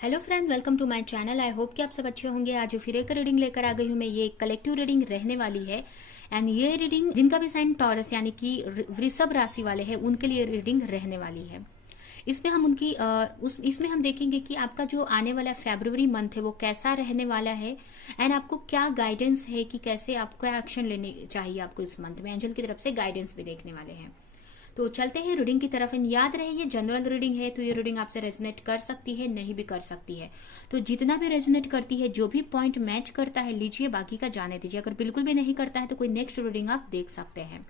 Hello friend, welcome to my channel. I hope कि आप सब अच्छे होंगे। आज फिर एक रीडिंग लेकर आ गई हूँ मैं। ये एक कलेक्टिव रीडिंग रहने वाली है एंड ये रीडिंग जिनका भी साइन टॉरस यानी कि वृषभ राशि वाले हैं उनके लिए रीडिंग रहने वाली है। इसमें हम इसमें हम देखेंगे कि आपका जो आने वाला फरवरी मंथ है वो कैसा रहने वाला है एंड आपको क्या गाइडेंस है कि कैसे आपको एक्शन लेने चाहिए आपको इस मंथ में। एंजल की तरफ से गाइडेंस भी देखने वाले हैं। तो चलते हैं रीडिंग की तरफ। याद रहे ये जनरल रीडिंग है, तो ये रीडिंग आपसे रेजोनेट कर सकती है, नहीं भी कर सकती है। तो जितना भी रेजोनेट करती है, जो भी पॉइंट मैच करता है लीजिए, बाकी का जाने दीजिए। अगर बिल्कुल भी नहीं करता है तो कोई नेक्स्ट रीडिंग आप देख सकते हैं।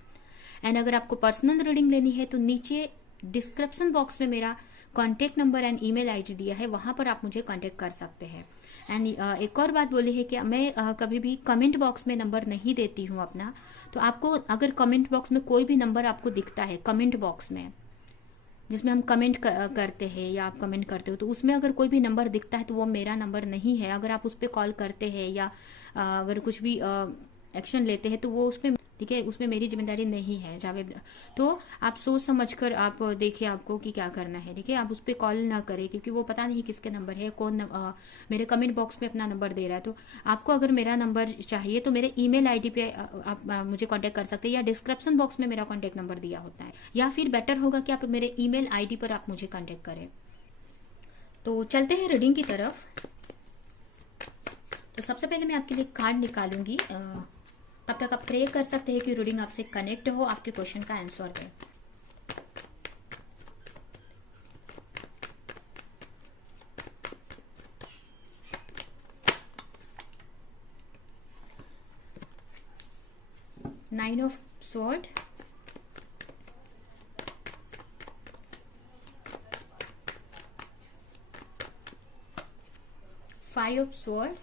एंड अगर आपको पर्सनल रीडिंग लेनी है तो नीचे डिस्क्रिप्शन बॉक्स में मेरा contact number and email ID दिया है, वहां पर आप मुझे कॉन्टेक्ट कर सकते हैं। एंड एक और बात बोली है कि मैं कभी भी कमेंट बॉक्स में नंबर नहीं देती हूँ अपना। तो आपको अगर कमेंट बॉक्स में कोई भी नंबर आपको दिखता है, कमेंट बॉक्स में जिसमें हम कमेंट करते हैं या आप कमेंट करते हो, तो उसमें अगर कोई भी नंबर दिखता है तो वो मेरा नंबर नहीं है। अगर आप उस पर कॉल करते हैं या अगर कुछ भी एक्शन लेते हैं तो वो उसमें, ठीक है, उसमें मेरी जिम्मेदारी नहीं है जावेद। तो आप सोच समझ कर आप देखिए आपको कि क्या करना है, ठीक है। आप उस पर कॉल ना करें क्योंकि वो पता नहीं किसके नंबर है, कौन मेरे कमेंट बॉक्स में अपना नंबर दे रहा है। तो आपको अगर मेरा नंबर चाहिए तो मेरे ईमेल आईडी पे आप मुझे कांटेक्ट कर सकते हैं या डिस्क्रिप्शन बॉक्स में मेरा कांटेक्ट नंबर दिया होता है, या फिर बेटर होगा कि आप मेरे ईमेल आईडी पर आप मुझे कांटेक्ट करें। तो चलते हैं रीडिंग की तरफ। तो सबसे पहले मैं आपके लिए कार्ड निकालूंगी। तब तक आप प्रे कर सकते हैं कि रीडिंग आपसे कनेक्ट हो, आपके क्वेश्चन का answer they. Nine of sword, five of sword,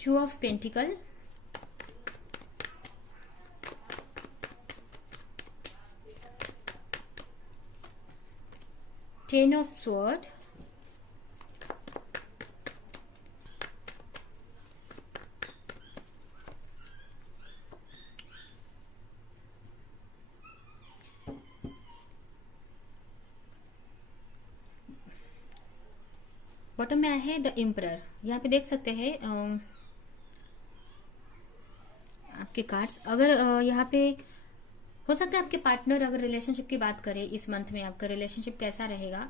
two of pentacle, ten of sword, bottom में है द एम्परर। यहाँ पे देख सकते हैं आपके कार्ड्स। अगर यहाँ पे हो सकता है आपके पार्टनर, अगर रिलेशनशिप की बात करें इस मंथ में आपका रिलेशनशिप कैसा रहेगा,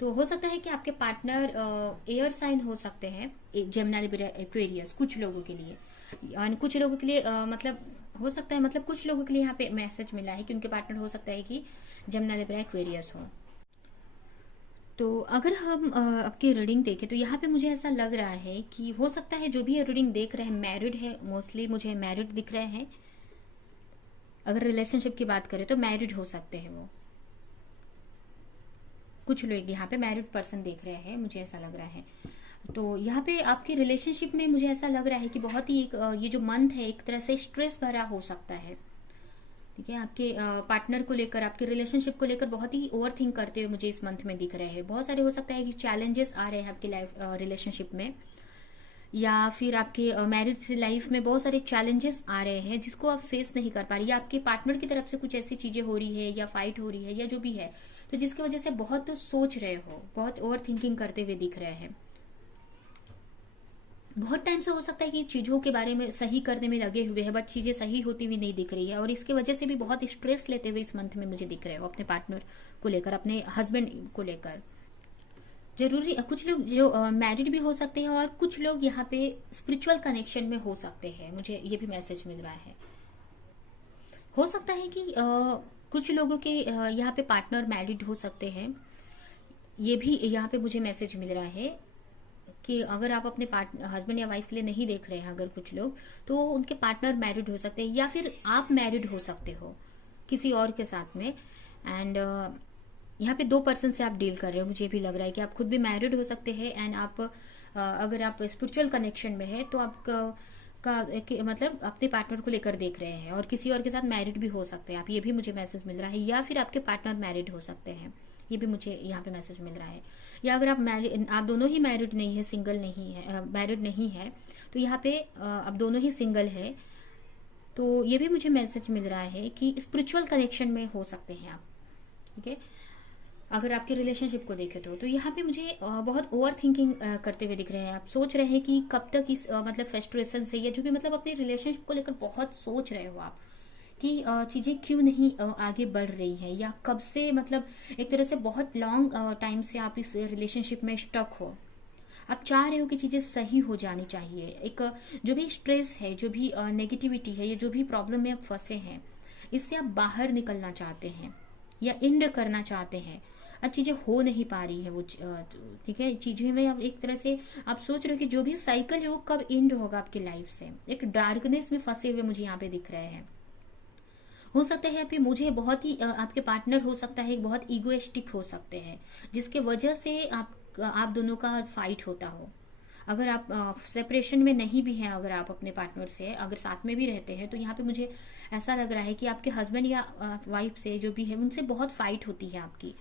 तो हो सकता है कि आपके पार्टनर एयर साइन हो सकते हैं, जेमिनी, लिब्रा, एक्वेरियस कुछ लोगों के लिए। और कुछ लोगों के लिए मतलब हो सकता है, मतलब कुछ लोगों के लिए यहाँ पे मैसेज मिला है कि उनके पार्टनर हो सकता है कि जेमिनी, लिब्रा, एक्वेरियस हो। तो अगर हम आपकी रीडिंग देखें तो यहाँ पे मुझे ऐसा लग रहा है कि हो सकता है जो भी रीडिंग देख रहे हैं मैरिड है, मोस्टली मुझे मैरिड दिख रहे हैं। अगर रिलेशनशिप की बात करें तो मैरिड हो सकते हैं वो। कुछ लोग यहाँ पे मैरिड पर्सन देख रहे हैं, मुझे ऐसा लग रहा है। तो यहाँ पे आपकी रिलेशनशिप में मुझे ऐसा लग रहा है कि बहुत ही ये जो मंथ है एक तरह से स्ट्रेस भरा हो सकता है, ठीक है। आपके पार्टनर को लेकर, आपके रिलेशनशिप को लेकर बहुत ही ओवर थिंक करते हुए मुझे इस मंथ में दिख रहे हैं। बहुत सारे हो सकता है कि चैलेंजेस आ रहे हैं आपकी लाइफ रिलेशनशिप में, या फिर आपके मैरिज लाइफ में बहुत सारे चैलेंजेस आ रहे हैं जिसको आप फेस नहीं कर पा रही, या आपके पार्टनर की तरफ से कुछ ऐसी चीजें हो रही है या फाइट हो रही है या जो भी है, तो जिसकी वजह से बहुत सोच रहे हो, बहुत ओवर थिंकिंग करते हुए दिख रहे हैं। बहुत टाइम से हो सकता है कि चीजों के बारे में सही करने में लगे हुए हैं, बट चीजें सही होती हुई नहीं दिख रही है, और इसके वजह से भी बहुत स्ट्रेस लेते हुए इस मंथ में मुझे दिख रहे हो अपने पार्टनर को लेकर, अपने हस्बैंड को लेकर। जरूरी कुछ लोग जो मैरिड भी हो सकते हैं और कुछ लोग यहाँ पे स्पिरिचुअल कनेक्शन में हो सकते हैं, मुझे ये भी मैसेज मिल रहा है। हो सकता है कि कुछ लोगों के यहाँ पे पार्टनर मैरिड हो सकते हैं, ये भी यहाँ पे मुझे मैसेज मिल रहा है कि अगर आप अपने हस्बैंड या वाइफ के लिए नहीं देख रहे हैं अगर कुछ लोग, तो उनके पार्टनर मैरिड हो सकते हैं, या फिर आप मैरिड हो सकते हो किसी और के साथ में। एंड यहाँ पे दो पर्सन से आप डील कर रहे हो, मुझे भी लग रहा है कि आप खुद भी मैरिड हो सकते हैं एंड आप अगर आप स्पिरिचुअल कनेक्शन में है तो आप मतलब अपने पार्टनर को लेकर देख रहे हैं, और किसी और के साथ मैरिड भी हो सकते हैं आप, ये भी मुझे मैसेज मिल रहा है। या फिर आपके पार्टनर मैरिड हो सकते हैं, ये भी मुझे यहाँ पे मैसेज मिल रहा है। या अगर आप दोनों ही मैरिड नहीं है, सिंगल नहीं है, मैरिड नहीं है, तो यहाँ पे आप दोनों ही सिंगल है, तो ये भी मुझे मैसेज मिल रहा है कि स्पिरिचुअल कनेक्शन में हो सकते हैं आप, ठीक है। अगर आपके रिलेशनशिप को देखें तो यहाँ पे मुझे बहुत ओवर थिंकिंग करते हुए दिख रहे हैं। आप सोच रहे हैं कि कब तक इस मतलब फ्रस्ट्रेशन से या जो भी मतलब अपने रिलेशनशिप को लेकर बहुत सोच रहे हो आप कि चीज़ें क्यों नहीं आगे बढ़ रही हैं, या कब से मतलब एक तरह से बहुत लॉन्ग टाइम से आप इस रिलेशनशिप में स्टक हो। आप चाह रहे हो कि चीज़ें सही हो जानी चाहिए। एक जो भी स्ट्रेस है, जो भी नेगेटिविटी है, या जो भी प्रॉब्लम में आप फंसे हैं, इससे आप बाहर निकलना चाहते हैं या एंड करना चाहते हैं। अब चीज़ें हो नहीं पा रही है वो ठीक है, चीज़ें में आप एक तरह से आप सोच रहे हो कि जो भी साइकिल है वो कब एंड होगा आपकी लाइफ से। एक डार्कनेस में फंसे हुए मुझे यहाँ पे दिख रहे हैं। हो सकता है पे मुझे बहुत ही आपके पार्टनर हो सकता है बहुत ईगोइस्टिक हो सकते हैं, जिसके वजह से आप दोनों का फाइट होता हो। अगर आप सेपरेशन में नहीं भी हैं, अगर आप अपने पार्टनर से अगर साथ में भी रहते हैं, तो यहाँ पे मुझे ऐसा लग रहा है कि आपके हस्बैंड या वाइफ से जो भी है उनसे बहुत फाइट होती है आपकी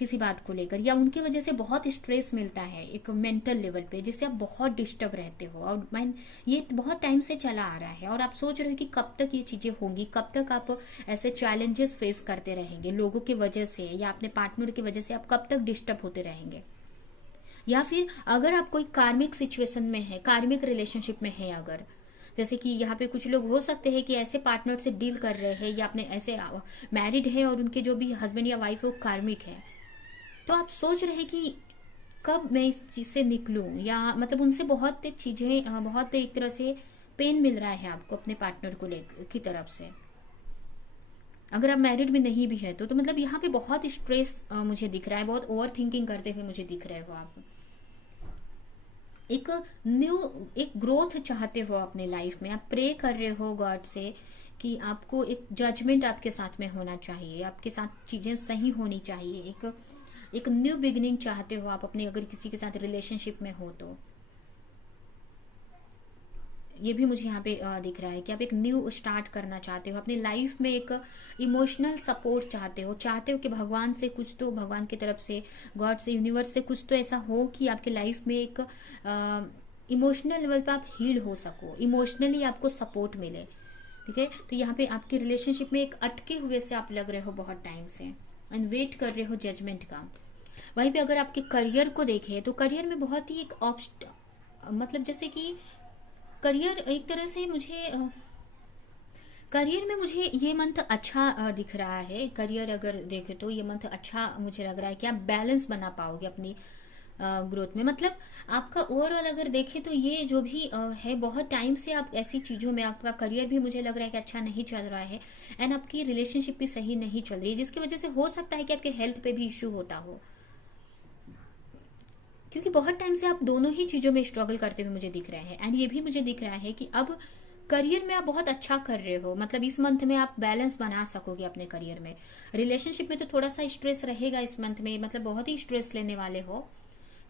किसी बात को लेकर, या उनकी वजह से बहुत स्ट्रेस मिलता है एक मेंटल लेवल पे, जिससे आप बहुत डिस्टर्ब रहते हो। और माइंड ये बहुत टाइम से चला आ रहा है और आप सोच रहे हो कि कब तक ये चीजें होंगी, कब तक आप ऐसे चैलेंजेस फेस करते रहेंगे लोगों की वजह से या अपने पार्टनर की वजह से, आप कब तक डिस्टर्ब होते रहेंगे। या फिर अगर आप कोई कार्मिक सिचुएशन में है, कार्मिक रिलेशनशिप में है, अगर जैसे कि यहाँ पे कुछ लोग हो सकते हैं कि ऐसे पार्टनर से डील कर रहे हैं या अपने ऐसे मैरिड है और उनके जो भी हस्बैंड या वाइफ है वो कार्मिक है, तो आप सोच रहे हैं कि कब मैं इस चीज से निकलूं, या मतलब उनसे बहुत चीजें बहुत एक तरह से पेन मिल रहा है आपको अपने पार्टनर को लेकर की तरफ से। अगर आप मैरिड में नहीं भी है तो मतलब यहाँ पे बहुत स्ट्रेस मुझे दिख रहा है, बहुत ओवर थिंकिंग करते हुए मुझे दिख रहे हो आप। एक न्यू एक ग्रोथ चाहते हो अपने लाइफ में, आप प्रे कर रहे हो गॉड से कि आपको एक जजमेंट आपके साथ में होना चाहिए, आपके साथ चीजें सही होनी चाहिए। एक न्यू बिगिनिंग चाहते हो आप अपने, अगर किसी के साथ रिलेशनशिप में हो तो ये भी मुझे यहाँ पे दिख रहा है कि आप एक न्यू स्टार्ट करना चाहते हो अपनी लाइफ में। एक इमोशनल सपोर्ट चाहते हो कि भगवान से कुछ तो, भगवान की तरफ से, गॉड से, यूनिवर्स से कुछ तो ऐसा हो कि आपके लाइफ में एक इमोशनल लेवल पे आप हील हो सको, इमोशनली आपको सपोर्ट मिले। ठीक है, तो यहाँ पे आपके रिलेशनशिप में एक अटके हुए से आप लग रहे हो बहुत टाइम से एंड वेट कर रहे हो जजमेंट का। वहीं पे अगर आपके करियर को देखें तो करियर में बहुत ही एक मतलब जैसे कि करियर एक तरह से मुझे करियर में मुझे ये मंथ अच्छा दिख रहा है। करियर अगर देखें तो ये मंथ अच्छा मुझे लग रहा है कि आप बैलेंस बना पाओगे अपनी ग्रोथ में। मतलब आपका ओवरऑल अगर देखें तो ये जो भी है बहुत टाइम से आप ऐसी चीजों में, आपका करियर भी मुझे लग रहा है कि अच्छा नहीं चल रहा है एंड आपकी रिलेशनशिप भी सही नहीं चल रही है, जिसकी वजह से हो सकता है कि आपके हेल्थ पे भी इश्यू होता हो, क्योंकि बहुत टाइम से आप दोनों ही चीजों में स्ट्रगल करते हुए मुझे दिख रहे हैं। एंड ये भी मुझे दिख रहा है कि अब करियर में आप बहुत अच्छा कर रहे हो, मतलब इस मंथ में आप बैलेंस बना सकोगे अपने करियर में। रिलेशनशिप में तो थोड़ा सा स्ट्रेस रहेगा इस मंथ में, मतलब बहुत ही स्ट्रेस लेने वाले हो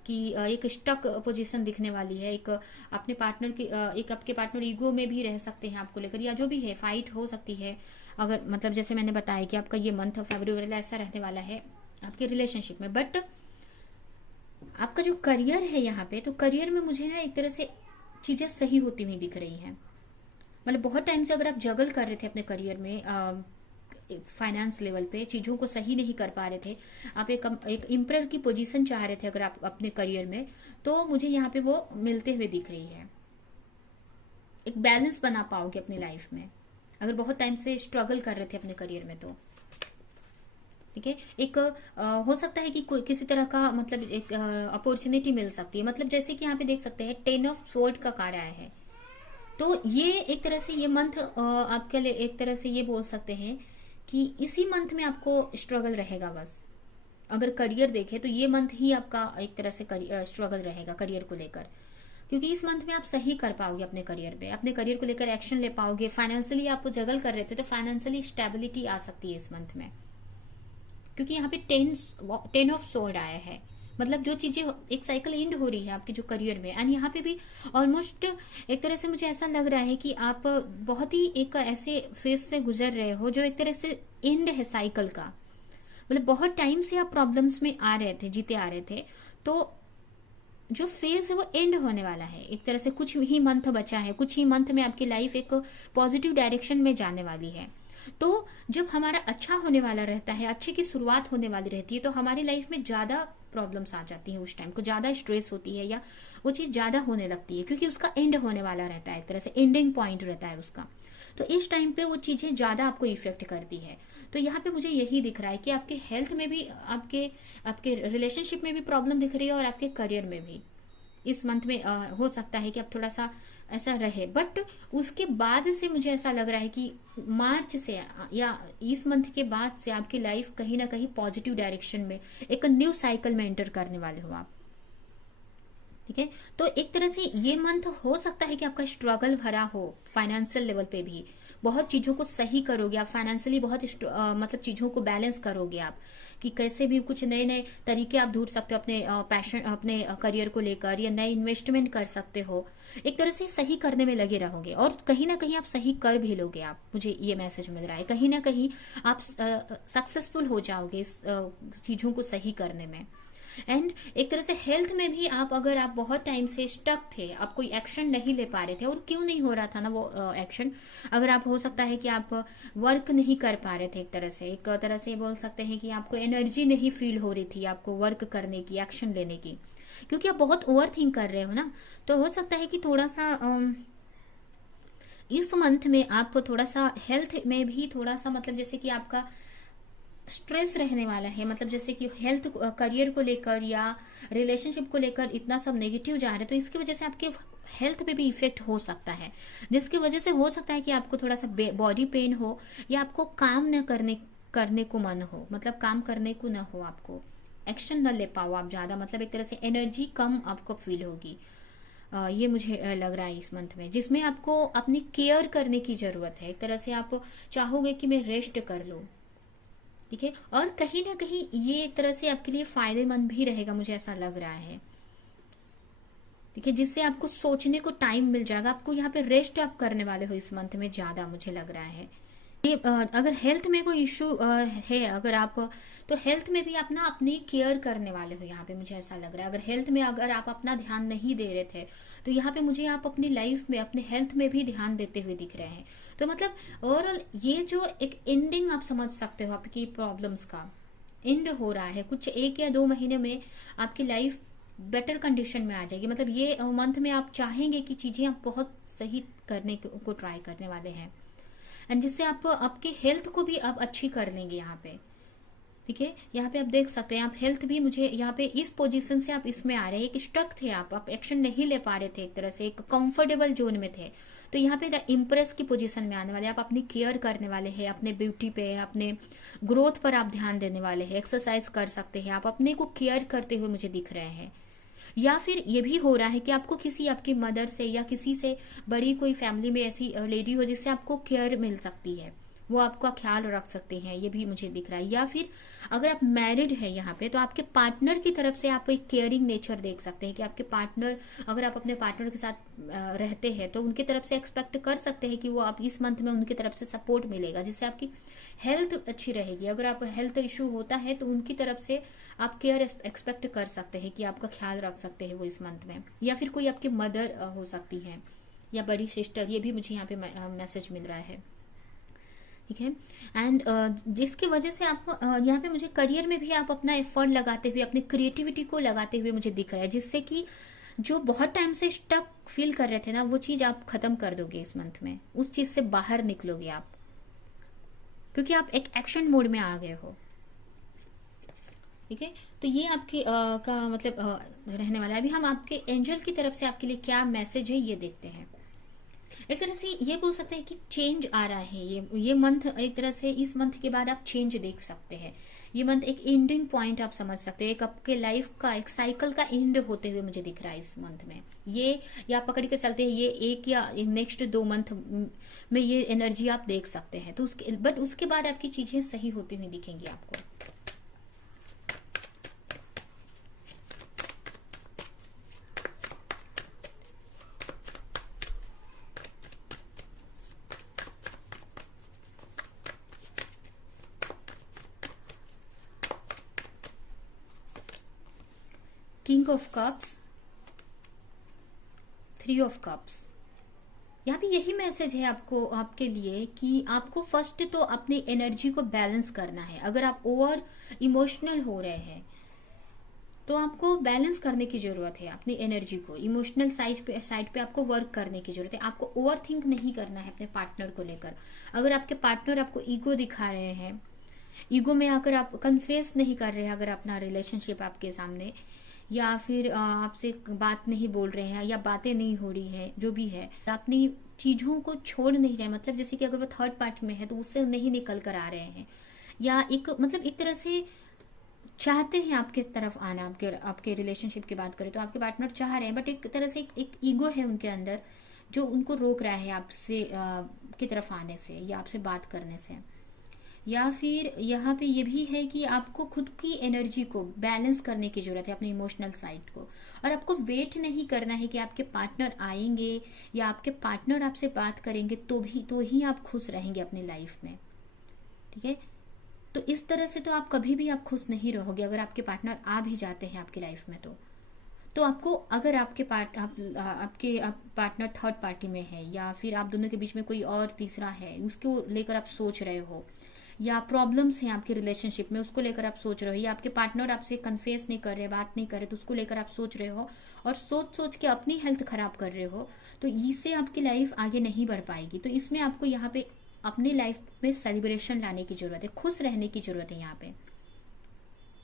कि एक स्टक पोजीशन दिखने वाली है। एक अपने पार्टनर की एक आपके पार्टनर ईगो में भी रह सकते हैं आपको लेकर, या जो भी है फाइट हो सकती है। अगर मतलब जैसे मैंने बताया कि आपका ये मंथ फरवरी ऐसा रहने वाला है आपके रिलेशनशिप में। बट आपका जो करियर है यहाँ पे, तो करियर में मुझे ना एक तरह से चीजें सही होती हुई दिख रही हैं। मतलब बहुत टाइम से अगर आप जगल कर रहे थे अपने करियर में, फाइनेंस लेवल पे चीजों को सही नहीं कर पा रहे थे, आप एक एम्परर की पोजीशन चाह रहे थे अगर आप अपने करियर में, तो मुझे यहाँ पे वो मिलते हुए दिख रही है। एक बैलेंस बना पाओगे अपनी लाइफ में अगर बहुत टाइम से स्ट्रगल कर रहे थे अपने करियर में तो। ठीक है, एक हो सकता है कि कोई किसी तरह का मतलब एक अपॉर्चुनिटी मिल सकती है। मतलब जैसे कि यहाँ पे देख सकते हैं 10 ऑफ स्वॉर्ड का कार्ड आया है, तो ये एक तरह से ये मंथ आपके लिए एक तरह से ये बोल सकते हैं कि इसी मंथ में आपको स्ट्रगल रहेगा बस। अगर करियर देखे तो ये मंथ ही आपका एक तरह से स्ट्रगल रहेगा करियर को लेकर, क्योंकि इस मंथ में आप सही कर पाओगे अपने करियर पे, अपने करियर को लेकर एक्शन ले पाओगे। फाइनेंशियली आप जगल कर रहे थे तो फाइनेंशियली स्टेबिलिटी आ सकती है इस मंथ में, क्योंकि यहाँ पे 10 ऑफ सोर्ड आया है। मतलब जो चीजें एक साइकिल एंड हो रही है आपके जो करियर में, एंड यहाँ पे भी ऑलमोस्ट एक तरह से मुझे ऐसा लग रहा है कि आप बहुत ही एक ऐसे फेज से गुजर रहे हो जो एक तरह से एंड है साइकिल का। मतलब बहुत टाइम से आप प्रॉब्लम्स में आ रहे थे, जीते आ रहे थे, तो जो फेज है वो एंड होने वाला है। एक तरह से कुछ ही मंथ बचा है, कुछ ही मंथ में आपकी लाइफ एक पॉजिटिव डायरेक्शन में जाने वाली है। तो जब हमारा अच्छा होने वाला रहता है, अच्छे की शुरुआत होने वाली रहती है, तो हमारी लाइफ में ज्यादा प्रॉब्लम्स आ जाती हैं, उस टाइम को ज्यादा स्ट्रेस होती है या वो चीज ज्यादा होने लगती है, क्योंकि उसका एंड होने वाला रहता है, एक तरह से एंडिंग पॉइंट रहता है उसका। तो इस टाइम पे वो चीजें ज्यादा आपको इफेक्ट करती है। तो यहाँ पे मुझे यही दिख रहा है कि आपके हेल्थ में भी, आपके आपके रिलेशनशिप में भी प्रॉब्लम दिख रही है, और आपके करियर में भी इस मंथ में हो सकता है कि आप थोड़ा सा ऐसा रहे। बट उसके बाद से मुझे ऐसा लग रहा है कि मार्च से या इस मंथ के बाद से आपकी लाइफ कहीं ना कहीं पॉजिटिव डायरेक्शन में, एक न्यू साइकिल में एंटर करने वाले हो आप। ठीक है, तो एक तरह से ये मंथ हो सकता है कि आपका स्ट्रगल भरा हो, फाइनेंशियल लेवल पे भी बहुत चीजों को सही करोगे आप, फाइनेंशियली बहुत मतलब चीजों को बैलेंस करोगे आप, कि कैसे भी कुछ नए नए तरीके आप ढूंढ सकते हो अपने पैशन, अपने करियर को लेकर, या नए इन्वेस्टमेंट कर सकते हो। एक तरह से सही करने में लगे रहोगे, और कहीं ना कहीं आप सही कर भी लोगे आप, मुझे ये मैसेज मिल रहा है, कहीं ना कहीं आप सक्सेसफुल हो जाओगे इस चीजों को सही करने में। एंड एक तरह से हेल्थ में भी आप, अगर आप बहुत टाइम से स्टक थे, आप कोई एक्शन नहीं ले पा रहे थे, और क्यों नहीं हो रहा था ना वो एक्शन, अगर आप, हो सकता है कि आप वर्क नहीं कर पा रहे थे, एक तरह से बोल सकते हैं कि आपको एनर्जी नहीं फील हो रही थी आपको वर्क करने की, एक्शन लेने की, क्योंकि आप बहुत ओवर थिंक कर रहे हो ना। तो हो सकता है कि थोड़ा सा इस मंथ में आप थोड़ा सा हेल्थ में भी थोड़ा सा, मतलब जैसे कि आपका स्ट्रेस रहने वाला है, मतलब जैसे कि हेल्थ, करियर को लेकर या रिलेशनशिप को लेकर इतना सब नेगेटिव जा रहा है, तो इसकी वजह से आपके हेल्थ पे भी इफेक्ट हो सकता है, जिसकी वजह से हो सकता है कि आपको थोड़ा सा बॉडी पेन हो, या आपको काम न करने करने को मन हो, मतलब काम करने को न हो, आपको एक्शन न ले पाओ आप ज्यादा, मतलब एक तरह से एनर्जी कम आपको फील होगी। ये मुझे लग रहा है इस मंथ में, जिसमें आपको अपनी केयर करने की जरूरत है, एक तरह से आप चाहोगे कि मैं रेस्ट कर लूं। ठीक है, और कहीं ना कहीं ये एक तरह से आपके लिए फायदेमंद भी रहेगा, मुझे ऐसा लग रहा है। ठीक है, जिससे आपको सोचने को टाइम मिल जाएगा, आपको यहाँ पे रेस्ट आप करने वाले हो इस मंथ में ज्यादा, मुझे लग रहा है। ये अगर हेल्थ में कोई इश्यू है, अगर आप, तो हेल्थ में भी आप ना अपनी केयर करने वाले हो यहाँ पे, मुझे ऐसा लग रहा है। अगर हेल्थ में अगर आप अपना ध्यान नहीं दे रहे थे, तो यहाँ पे मुझे आप अपनी लाइफ में, अपने हेल्थ में भी ध्यान देते हुए दिख रहे हैं। तो मतलब ओवरऑल ये जो एक एंडिंग आप समझ सकते हो आपकी प्रॉब्लम्स का, एंड हो रहा है कुछ 1 या 2 महीने में, आपकी लाइफ बेटर कंडीशन में आ जाएगी। मतलब ये मंथ में आप चाहेंगे कि चीजें आप बहुत सही करने को ट्राई करने वाले हैं, एंड जिससे आप आपकी हेल्थ को भी आप अच्छी कर लेंगे यहाँ पे। ठीक है, यहाँ पे आप देख सकते हैं, आप हेल्थ भी, मुझे यहाँ पे इस पोजीशन से आप इसमें आ रहे हैं, एक स्टक थे आप एक्शन नहीं ले पा रहे थे, एक तरह से एक कंफर्टेबल जोन में थे, तो यहाँ पे इम्प्रेस की पोजीशन में आने वाले, आप अपनी केयर करने वाले हैं, अपने ब्यूटी पे, अपने ग्रोथ पर आप ध्यान देने वाले हैं, एक्सरसाइज कर सकते हैं, आप अपने को केयर करते हुए मुझे दिख रहे हैं। या फिर ये भी हो रहा है कि आपको किसी, आपकी मदर से या किसी से बड़ी कोई फैमिली में ऐसी लेडी हो जिससे आपको केयर मिल सकती है, वो आपका ख्याल रख सकते हैं, ये भी मुझे दिख रहा है। या फिर अगर आप मैरिड हैं यहाँ पे, तो आपके पार्टनर की तरफ से आप एक केयरिंग नेचर देख सकते हैं, कि आपके पार्टनर, अगर आप अपने पार्टनर के साथ रहते हैं, तो उनकी तरफ से एक्सपेक्ट कर सकते हैं कि वो आप इस मंथ में उनकी तरफ से सपोर्ट मिलेगा, जिससे आपकी हेल्थ अच्छी रहेगी। अगर आप हेल्थ इशू होता है, तो उनकी तरफ से आप केयर एक्सपेक्ट कर सकते हैं, कि आपका ख्याल रख सकते हैं वो इस मंथ में। या फिर कोई आपकी मदर हो सकती है, या बड़ी सिस्टर, ये भी मुझे यहाँ पे मैसेज मिल रहा है। ठीक है, एंड जिसकी वजह से आप यहाँ पे मुझे करियर में भी आप अपना एफर्ट लगाते हुए, अपनी क्रिएटिविटी को लगाते हुए मुझे दिख रहा है, जिससे कि जो बहुत टाइम से स्टक फील कर रहे थे ना, वो चीज आप खत्म कर दोगे इस मंथ में, उस चीज से बाहर निकलोगे आप, क्योंकि आप एक एक्शन मोड में आ गए हो। ठीक है, तो ये आपके का मतलब रहने वाला है। अभी हम आपके एंजल की तरफ से आपके लिए क्या मैसेज है ये देखते हैं। एक तरह से ये बोल सकते हैं कि चेंज आ रहा है, ये मंथ, एक तरह से इस मंथ के बाद आप चेंज देख सकते हैं। ये मंथ एक एंडिंग पॉइंट आप समझ सकते हैं, एक आपके लाइफ का एक साइकिल का एंड होते हुए मुझे दिख रहा है इस मंथ में। ये या पकड़ के चलते हैं, ये एक या नेक्स्ट 2 मंथ में ये एनर्जी आप देख सकते हैं। तो उसके बाद आपकी चीजें सही होती हुई दिखेंगी आपको। King of Cups, 3 of Cups, यहाँ पे यही मैसेज है आपको, आपके लिए, कि आपको फर्स्ट तो अपनी एनर्जी को बैलेंस करना है। अगर आप ओवर इमोशनल हो रहे हैं तो आपको बैलेंस करने की जरूरत है अपनी एनर्जी को। इमोशनल साइड पे आपको वर्क करने की जरूरत है। आपको ओवर थिंक नहीं करना है अपने पार्टनर को लेकर। अगर आपके पार्टनर आपको ईगो दिखा रहे हैं, ईगो में आकर आप कन्फेस नहीं कर रहे हैं अगर अपना रिलेशनशिप आपके सामने, या फिर आपसे बात नहीं बोल रहे हैं या बातें नहीं हो रही है, जो भी है, अपनी चीजों को छोड़ नहीं रहे, मतलब जैसे कि अगर वो थर्ड पार्टी में है तो उससे नहीं निकल कर आ रहे हैं, या एक मतलब एक तरह से चाहते हैं आपके तरफ आना। आपके रिलेशनशिप की बात करें तो आपके पार्टनर चाह रहे हैं, बट एक तरह से एक ईगो है उनके अंदर जो उनको रोक रहा है आपसे की तरफ आने से या आपसे बात करने से। या फिर यहाँ पे ये भी है कि आपको खुद की एनर्जी को बैलेंस करने की जरूरत है, अपने इमोशनल साइड को। और आपको वेट नहीं करना है कि आपके पार्टनर आएंगे या आपके पार्टनर आपसे बात करेंगे तो ही आप खुश रहेंगे अपनी लाइफ में। ठीक है, तो इस तरह से तो आप कभी भी आप खुश नहीं रहोगे अगर आपके पार्टनर आ भी जाते हैं आपकी लाइफ में। तो आपको, अगर आपके पार्टनर थर्ड पार्टी में है या फिर आप दोनों के बीच में कोई और तीसरा है, उसको लेकर आप सोच रहे हो, या प्रॉब्लम्स हैं आपके रिलेशनशिप में उसको लेकर आप सोच रहे हो, या आपके पार्टनर आपसे कन्फेस नहीं कर रहे, बात नहीं कर रहे, तो उसको लेकर आप सोच रहे हो और सोच सोच के अपनी हेल्थ खराब कर रहे हो, तो इससे आपकी लाइफ आगे नहीं बढ़ पाएगी। तो इसमें आपको यहाँ पे अपनी लाइफ में सेलिब्रेशन लाने की जरूरत है, खुश रहने की जरूरत है यहाँ पे।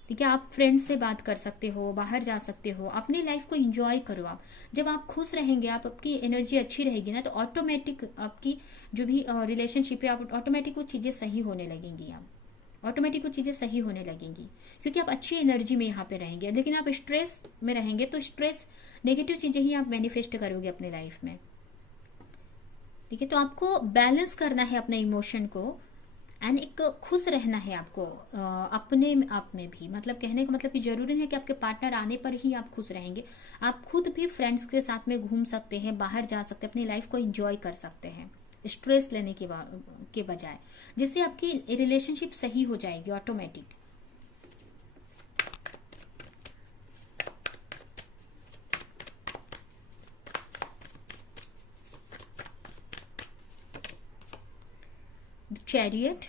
ठीक है, आप फ्रेंड्स से बात कर सकते हो, बाहर जा सकते हो, अपनी लाइफ को एंजॉय करो आप। जब आप खुश रहेंगे, आप आपकी एनर्जी अच्छी रहेगी ना, तो ऑटोमेटिक आपकी जो भी रिलेशनशिप है, आप ऑटोमेटिक वो चीजें सही होने लगेंगी। आप ऑटोमेटिक वो चीजें सही होने लगेंगी क्योंकि आप अच्छी एनर्जी में यहाँ पे रहेंगे। लेकिन आप स्ट्रेस में रहेंगे तो स्ट्रेस, नेगेटिव चीजें ही आप मैनिफेस्ट करोगे अपने लाइफ में। ठीक है, तो आपको बैलेंस करना है अपने इमोशन को, एंड एक खुश रहना है आपको अपने आप में भी। मतलब कहने का मतलब कि जरूरी नहीं है कि आपके पार्टनर आने पर ही आप खुश रहेंगे। आप खुद भी फ्रेंड्स के साथ में घूम सकते हैं, बाहर जा सकते हैं, अपनी लाइफ को एंजॉय कर सकते हैं स्ट्रेस लेने के बजाय, जिससे आपकी रिलेशनशिप सही हो जाएगी automatic. Chariot,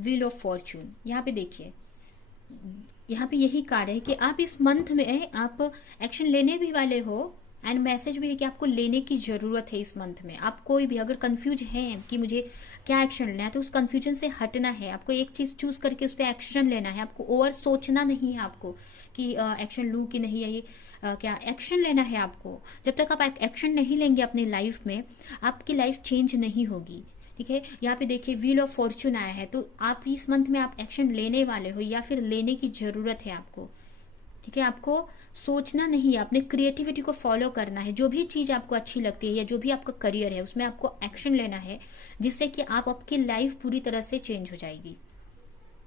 wheel of Fortune. यहाँ पे देखिए, यहाँ पे यही कार्ड है कि आप इस मंथ में आप एक्शन लेने भी वाले हो, एंड मैसेज भी है कि आपको लेने की जरूरत है इस मंथ में। आप कोई भी अगर कंफ्यूज हैं कि मुझे क्या एक्शन लेना है, तो उस कंफ्यूजन से हटना है। आपको एक चीज चूज करके उस पर एक्शन लेना है। आपको ओवर सोचना नहीं है आपको कि एक्शन लूँ कि नहीं, ये क्या एक्शन लेना है आपको। जब तक आप एक्शन नहीं लेंगे अपनी लाइफ में, आपकी लाइफ चेंज नहीं होगी। ठीक है, यहाँ पे देखिए व्हील ऑफ फॉर्च्यून आया है, तो आप इस मंथ में आप एक्शन लेने वाले हो या फिर लेने की जरूरत है आपको। ठीक है, आपको सोचना नहीं है, अपने क्रिएटिविटी को फॉलो करना है। जो भी चीज आपको अच्छी लगती है या जो भी आपका करियर है, उसमें आपको एक्शन लेना है, जिससे कि आपकी लाइफ पूरी तरह से चेंज हो जाएगी।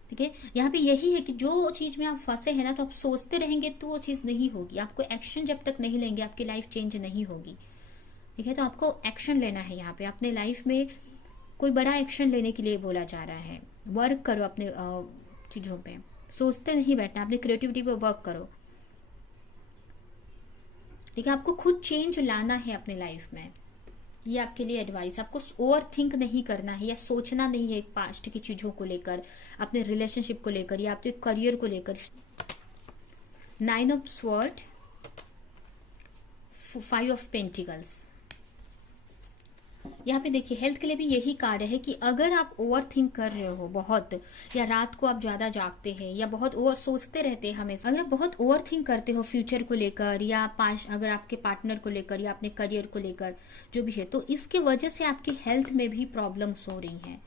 ठीक है, यहाँ पे यही है कि जो चीज में आप फंसे हैं ना, तो आप सोचते रहेंगे तो वो चीज नहीं होगी। आपको एक्शन जब तक नहीं लेंगे, आपकी लाइफ चेंज नहीं होगी। ठीक है, तो आपको एक्शन लेना है। यहाँ पे अपने लाइफ में कोई बड़ा एक्शन लेने के लिए बोला जा रहा है। वर्क करो अपने चीजों पे, सोचते नहीं बैठना, अपनी क्रिएटिविटी पे वर्क करो। ठीक है, आपको खुद चेंज लाना है अपने लाइफ में। ये आपके लिए एडवाइस। आपको ओवर थिंक नहीं करना है या सोचना नहीं है पास्ट की चीजों को लेकर, अपने रिलेशनशिप को लेकर या आपके करियर को लेकर। 9 ऑफ स्वॉर्ड, 5 ऑफ पेंटिकल्स। यहाँ पे देखिए हेल्थ के लिए भी यही कार्य है कि अगर आप ओवर थिंक कर रहे हो बहुत, या रात को आप ज्यादा जागते हैं या बहुत ओवर सोचते रहते हैं हमेशा, अगर आप बहुत ओवर थिंक करते हो फ्यूचर को लेकर या अगर आपके पार्टनर को लेकर या अपने करियर को लेकर जो भी है, तो इसके वजह से आपकी हेल्थ में भी प्रॉब्लम्स हो रही हैं।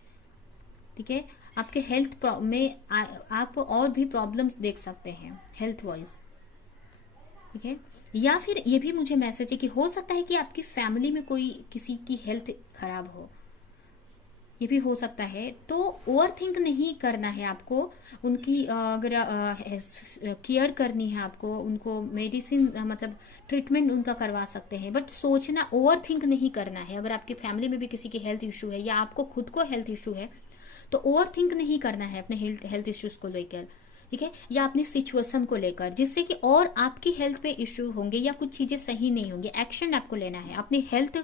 ठीक है, आपके हेल्थ में आप और भी प्रॉब्लम्स देख सकते हैं हेल्थ वाइज। ठीक है, या फिर ये भी मुझे मैसेज है कि हो सकता है कि आपकी फैमिली में कोई किसी की हेल्थ खराब हो, ये भी हो सकता है। तो ओवर थिंक नहीं करना है आपको। उनकी अगर केयर करनी है आपको, उनको मेडिसिन मतलब ट्रीटमेंट उनका करवा सकते हैं, बट सोचना, ओवर थिंक नहीं करना है। अगर आपकी फैमिली में भी किसी की हेल्थ इशू है या आपको खुद को हेल्थ इशू है, तो ओवर थिंक नहीं करना है अपने हेल्थ इश्यूज को लेकर, ठीक है, या अपनी सिचुएशन को लेकर, जिससे कि और आपकी हेल्थ पे इश्यू होंगे या कुछ चीजें सही नहीं होंगी। एक्शन आपको लेना है, अपनी हेल्थ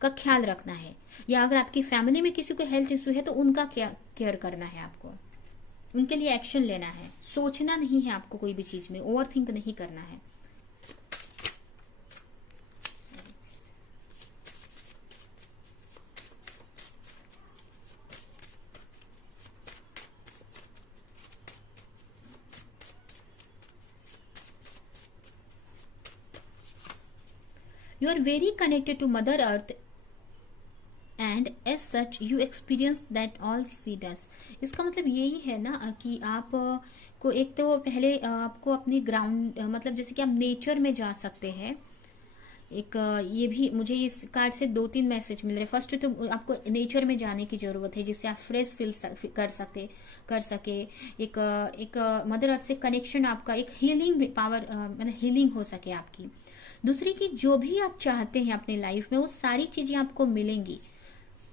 का ख्याल रखना है, या अगर आपकी फैमिली में किसी को हेल्थ इश्यू है तो उनका केयर करना है आपको, उनके लिए एक्शन लेना है। सोचना नहीं है आपको, कोई भी चीज में ओवर थिंक नहीं करना है। You are very connected to Mother Earth and as such you experience that all she does। इसका मतलब यही है ना कि आप को एक तो पहले आपको अपनी ग्राउंड मतलब जैसे कि आप नेचर में जा सकते हैं। एक ये भी मुझे इस कार्ड से 2-3 मैसेज मिल रहे। फर्स्ट तो आपको नेचर में जाने की जरूरत है जिससे आप फ्रेश फील कर सके। एक मदर अर्थ से कनेक्शन, आपका एक हीलिंग पावर मतलब हीलिंग हो सके आपकी। दूसरी की जो भी आप चाहते हैं अपने लाइफ में वो सारी चीजें आपको मिलेंगी।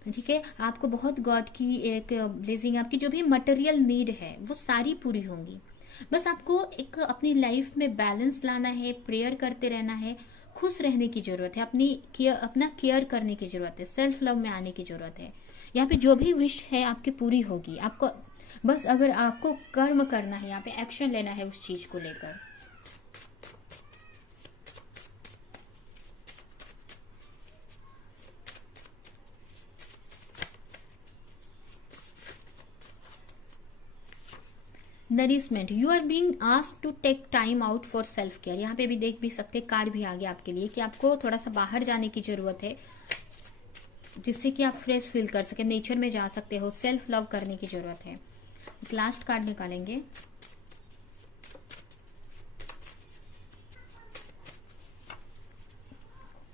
ठीक है, आपको बहुत गॉड की एक ब्लेसिंग, आपकी जो भी मटेरियल नीड है वो सारी पूरी होंगी। बस आपको एक अपनी लाइफ में बैलेंस लाना है, प्रेयर करते रहना है, खुश रहने की जरूरत है, अपना केयर करने की जरूरत है, सेल्फ लव में आने की जरूरत है। यहाँ पे जो भी विश है आपकी पूरी होगी। आपको बस अगर आपको कर्म करना है, यहाँ पे एक्शन लेना है उस चीज को लेकर। Nourishment, you are being asked to take time out for self care. यहाँ पे भी देख भी सकते, कार्ड भी आ गया आपके लिए कि आपको थोड़ा सा बाहर जाने की जरूरत है जिससे कि आप फ्रेश फील कर सके, नेचर में जा सकते हो, सेल्फ लव करने की जरूरत है। एक लास्ट कार्ड निकालेंगे।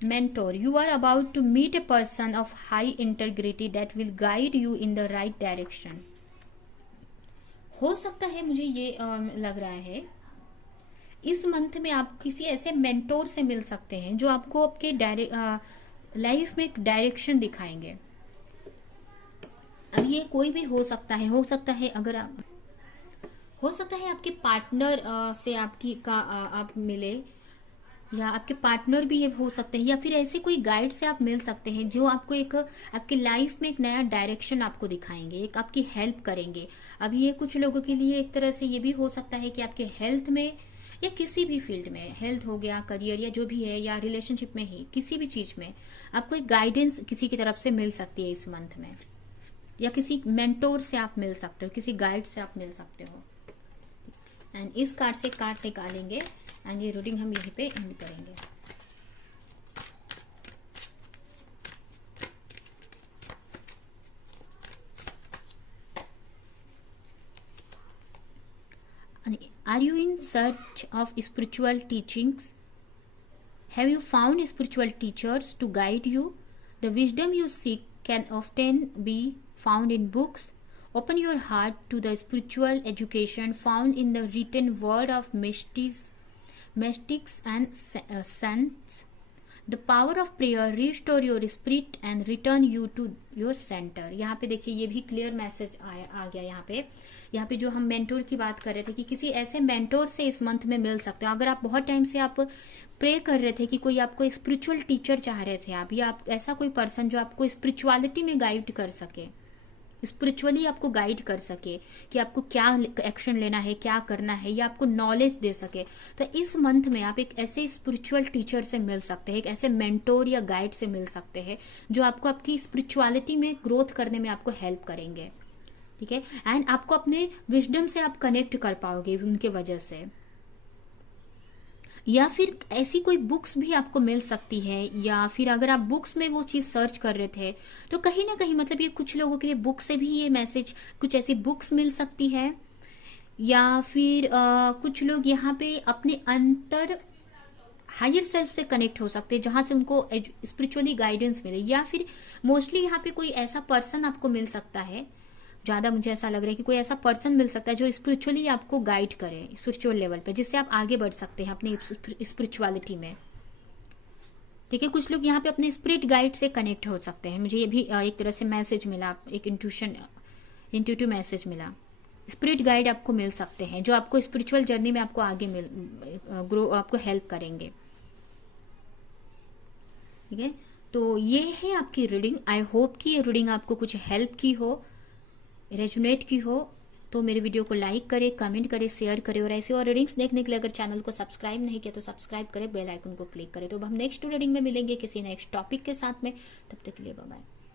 Mentor, you are about to meet a person of high integrity that will guide you in the right direction. हो सकता है, मुझे ये लग रहा है इस मंथ में आप किसी ऐसे मेंटोर से मिल सकते हैं जो आपको आपके लाइफ में एक डायरेक्शन दिखाएंगे। अब ये कोई भी हो सकता है अगर आप, हो सकता है आपके पार्टनर से आप मिले, या आपके पार्टनर भी ये हो सकते हैं, या फिर ऐसे कोई गाइड से आप मिल सकते हैं जो आपको एक आपकी लाइफ में एक नया डायरेक्शन आपको दिखाएंगे, एक आपकी हेल्प करेंगे। अब ये कुछ लोगों के लिए एक तरह से ये भी हो सकता है कि आपके हेल्थ में या किसी भी फील्ड में, हेल्थ हो गया, करियर या जो भी है, या रिलेशनशिप में ही किसी भी चीज में आपको एक गाइडेंस किसी की तरफ से मिल सकती है इस मंथ में, या किसी मेंटोर से आप मिल सकते हो, किसी गाइड से आप मिल सकते हो। एंड इस कार्ड से कार्ड निकालेंगे एंड ये रीडिंग हम यहीं पे एंड करेंगे। Are you in search of spiritual teachings? Have you found spiritual teachers to guide you? The wisdom you seek can often be found in books. Open your heart to the spiritual education found in the written word of mystics and saints. The power of prayer restore your spirit and return you to your center। यहाँ पे देखिए ये भी clear message आ गया। यहाँ पे जो हम मेंटोर की बात कर रहे थे कि किसी ऐसे मेंटोर से इस मंथ में मिल सकते हो। अगर आप बहुत टाइम से आप प्रे कर रहे थे कि कोई आपको स्पिरिचुअल टीचर चाह रहे थे आप, या आप ऐसा कोई पर्सन जो आपको स्पिरिचुअलिटी में गाइड कर सके, स्पिरिचुअली आपको गाइड कर सके कि आपको क्या एक्शन लेना है, क्या करना है, या आपको नॉलेज दे सके, तो इस मंथ में आप एक ऐसे स्पिरिचुअल टीचर से मिल सकते हैं, एक ऐसे मेंटोर या गाइड से मिल सकते हैं जो आपको आपकी स्पिरिचुअलिटी में ग्रोथ करने में आपको हेल्प करेंगे। ठीक है, एंड आपको अपने विजडम से आप कनेक्ट कर पाओगे उनके वजह से। या फिर ऐसी कोई बुक्स भी आपको मिल सकती है, या फिर अगर आप बुक्स में वो चीज सर्च कर रहे थे तो कहीं ना कहीं मतलब ये कुछ लोगों के लिए बुक से भी ये मैसेज, कुछ ऐसी बुक्स मिल सकती है, या फिर कुछ लोग यहाँ पे अपने अंतर हायर सेल्फ से कनेक्ट हो सकते हैं जहां से उनको स्पिरिचुअली गाइडेंस मिले, या फिर मोस्टली यहाँ पे कोई ऐसा पर्सन आपको मिल सकता है, ज्यादा मुझे ऐसा लग रहा है कि कोई ऐसा पर्सन मिल सकता है जो स्पिरिचुअली आपको गाइड करे स्पिरिचुअल लेवल पे, जिससे आप आगे बढ़ सकते हैं अपनी स्पिरिचुअलिटी में। ठीक है, कुछ लोग यहाँ पे अपने स्पिरिट गाइड से कनेक्ट हो सकते हैं। मुझे ये भी एक तरह से मैसेज मिला, एक इंट्यूटिव मैसेज मिला। स्पिरिट गाइड आपको मिल सकते हैं, जो आपको स्पिरिचुअल जर्नी में आपको आगे ग्रो आपको हेल्प करेंगे। ठीक है, तो ये है आपकी रीडिंग। आई होप कि ये रीडिंग आपको कुछ हेल्प की हो, रेजोनेट की हो। तो मेरे वीडियो को लाइक करें, कमेंट करें, शेयर करें, और ऐसे और रीडिंग्स देखने के लिए अगर चैनल को सब्सक्राइब नहीं किया तो सब्सक्राइब करें, बेल आइकन को क्लिक करें। तो अब हम नेक्स्ट रीडिंग में मिलेंगे किसी नेक्स्ट टॉपिक के साथ में, तब तक के लिए बाय बाय।